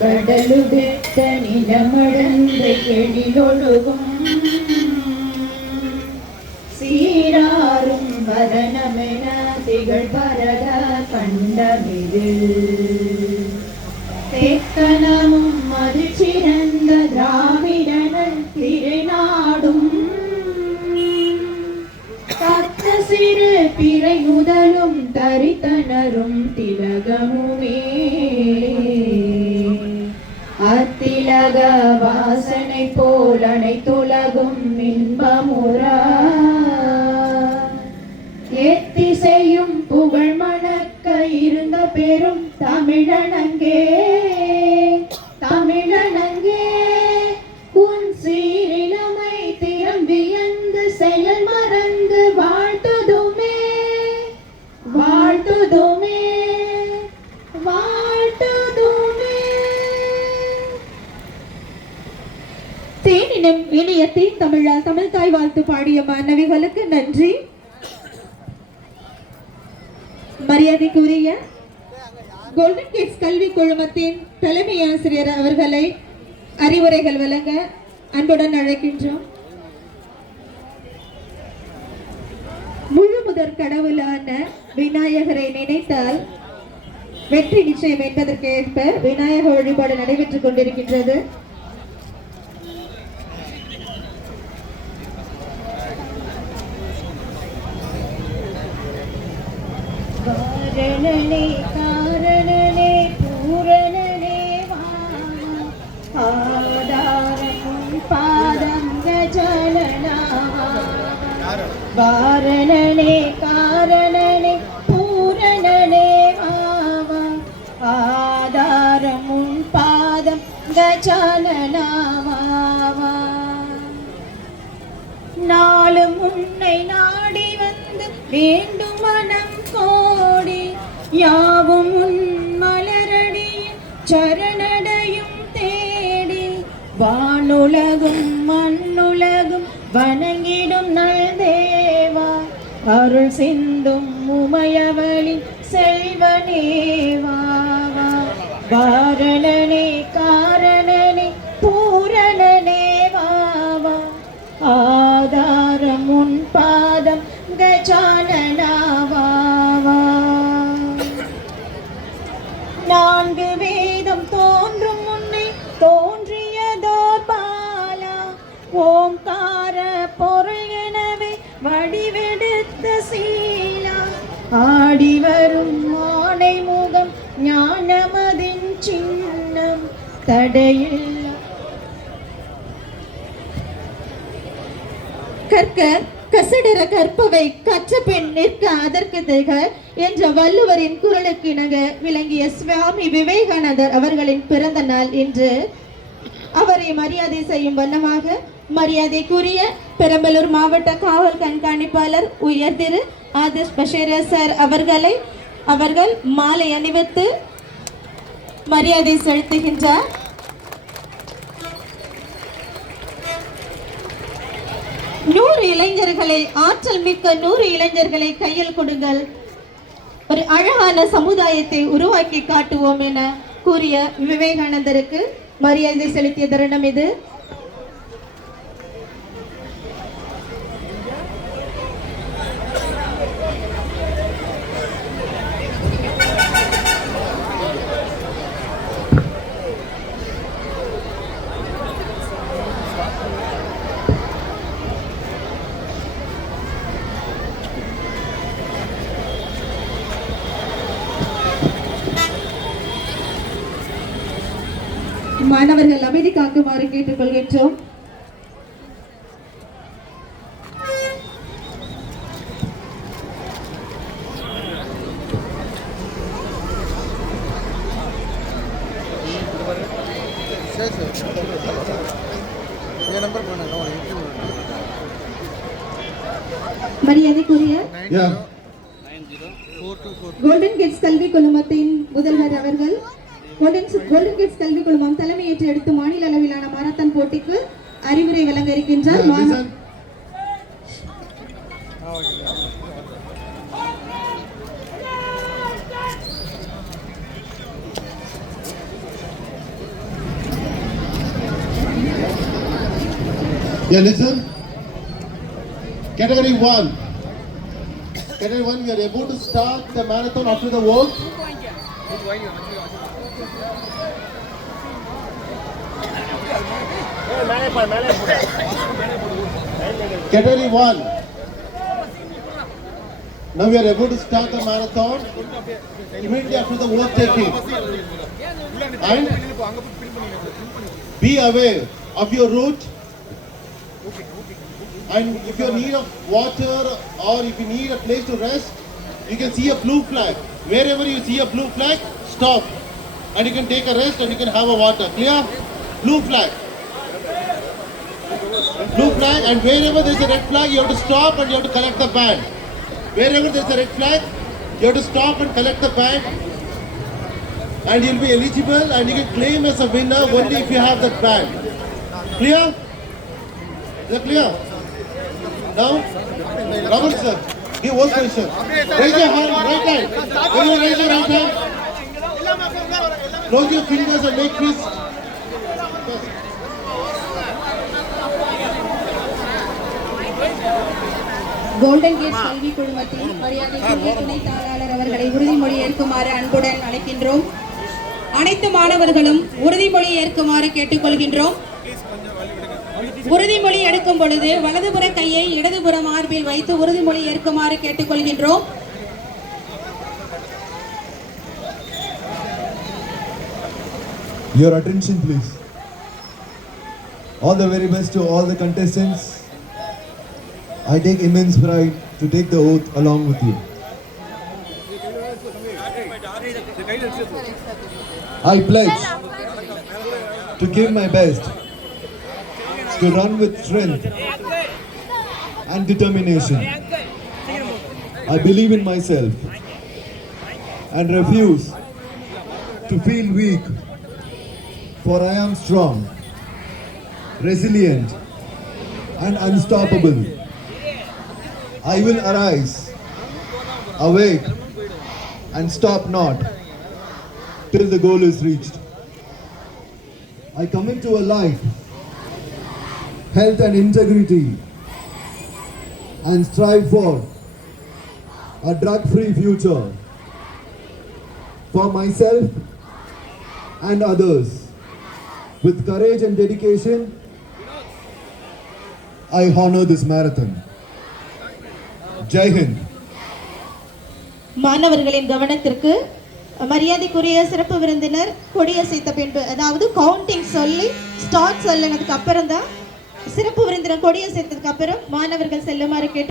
கடலுடுத்த நிலமடந்த எழிலொழுகும் சீராரும் வரணமென திகழ் பரத கண்டமிது தேக்கனமும் மதிச்சிறந்த திராவிடனன் திருநாடும் தத்த சிறு பிறை முதலும் தரித்தனரும் திலகமுமே அத்திலக வாசனை போல் அனைத்துலகும் இன்பமுறா எத்திசையும் புகழ் மணக்க இருந்த பெரும் தமிழனங்கே தமிழனங்கே உன் சீரிழமை திறம் வியந்து செயல் மறந்து வாழ்த்துதுமே வாழ்த்துதுமே வாழ்த்துதுமே. தேனினும் இனிய தீன் தமிழா தமிழ் தாய் வாழ்த்து பாடிய மாணவிகளுக்கு நன்றி. மரியாதைக்குரிய கோல்டன் கிட்ஸ் கல்வி குழுமத்தின் தலைமை ஆசிரியர் அவர்களை அறிவுரைகள் வழங்க அன்புடன் அழைக்கின்றோம். முழு முதற் கடவுளான விநாயகரை நினைத்தால் வெற்றி நிச்சயம் என்பதற்கு ஏற்ப விநாயக வழிபாடு நடைபெற்றுக் கொண்டிருக்கின்றது. காரணனே காரணனே பூரணனே ஆதாரம் பாதம் கஜலனாவா காரணனே காரணனே பூரணனே ஆதாரம் பாதம் கஜலனாவா நாளும் உன்னை நாடி வந்து வேண்டும் மனம் கோடி யாவும் உன் மலரடியும் சரணடையும் தேடி வானுலகும் மண்ணுலகும் வணங்கிடும் நல் தேவா அருள் சிந்தும் உமையவளி செல்வனேவா வாரணனே காரணனே பூரணனே வாவா ஆதாரம் உன் பாதம் கஜானனாவா நான்கு வேதம் தோன்றும் முன்னே தோன்றியதோர் பாலா ஓம்கார பொருள் எனவே வடிவெடுத்த சீலா ஆடி வரும் ஆணை முகம் ஞானமதின் சின்னம் தடையில் கற்க கசடர கற்பவை கற்ற பெண் நிற்க அதற்கு திக என்ற வள்ளுவரின் குரலுக்கு இணங்க விளங்கிய சுவாமி விவேகானந்தர் அவர்களின் பிறந்த நாள் இன்று. அவரை மரியாதை செய்யும் வண்ணமாக மரியாதைக்குரிய பெரம்பலூர் மாவட்ட காவல் கண்காணிப்பாளர் உயர் திரு ஆதிஷ் பஷீர் சார் அவர்கள் மாலை அணிவித்து மரியாதை செலுத்துகின்றார். ஆற்றல் மிக்க 100 இளைஞர்களை கையில் கொடுங்கள், ஒரு அழகான சமுதாயத்தை உருவாக்கி காட்டுவோம் என கூறிய விவேகானந்தருக்கு மரியாதை செலுத்திய தருணம் இது. மாணவர்கள் அமைதி காக்குமாறு கேட்டுக்கொள்கின்றோம். மரியாதைக்குரிய கோல்டன் கிட்ஸ் கல்வி குழுமத்தின் முதல்வர் அவர்கள் கோல்டன் கிட்ஸ் கல்வி குழுமம் தலைமையேற்று எடுத்து மாநில அளவிலான மாரத்தான் போட்டிக்கு அறிவுரை வழங்க இருக்கின்றார். Yeah, listen. Category 1. Category 1, we are able to start the marathon after the walk. Category 1. Now we are able to start the marathon immediately after the overtaking. And be aware of your route. And if you are in need of water or if you need a place to rest, you can see a blue flag. Wherever you see a blue flag, stop. And you can take a rest and you can have a water. Clear? Blue flag. Blue flag, and wherever there is a red flag, you have to stop and you have to collect the band. Wherever there is a red flag, you have to stop and collect the band. And you will be eligible and you can claim as a winner only if you have that band. Clear? Is that clear? Now, Raman sir, give one question. Raise your hand, right hand. When you raise your right hand, close your fingers and make fist. Golden Gates கல்வி குழுமத்தின் மரியாதைக்குரிய துணைத் தாளாளர் அவர்களை உறுதிமொழி ஏற்குமாறு அன்புடன் அழைக்கின்றோம். அனைத்து மாணவர்களும் உறுதிமொழி ஏற்குமாறு கேட்டுக்கொள்கின்றோம். உறுதிமொழி எடுக்கும் பொழுது வலதுபுற கையை இடதுபுற மார்பில் வைத்து உறுதிமொழி ஏற்குமாறு கேட்டுக்கொள்கின்றோம். Your attention please. All the very best to all the contestants. I take immense pride to take the oath along with you. I pledge to give my best, to run with strength and determination. I believe in myself and refuse to feel weak, for I am strong, resilient and unstoppable. I will arise, awake and stop not till the goal is reached. I commit to a life, health and integrity and strive for a drug-free future for myself and others. With courage and dedication, I honor this marathon. Jai Hind. மாணவர்களின் கவனத்திற்கு மரியாதைக்குரிய சிறப்பு விருந்தினர் கொடியசைத்த பின்பு, அதாவது counting சொல்லி start சொல்லுனதுக்கு அப்புறம் தான் சிறப்பு விருந்தினர் கொடியசைத்ததுக்கு அப்புறம் மாணவர்கள் செல்லுமாறு கேட்டு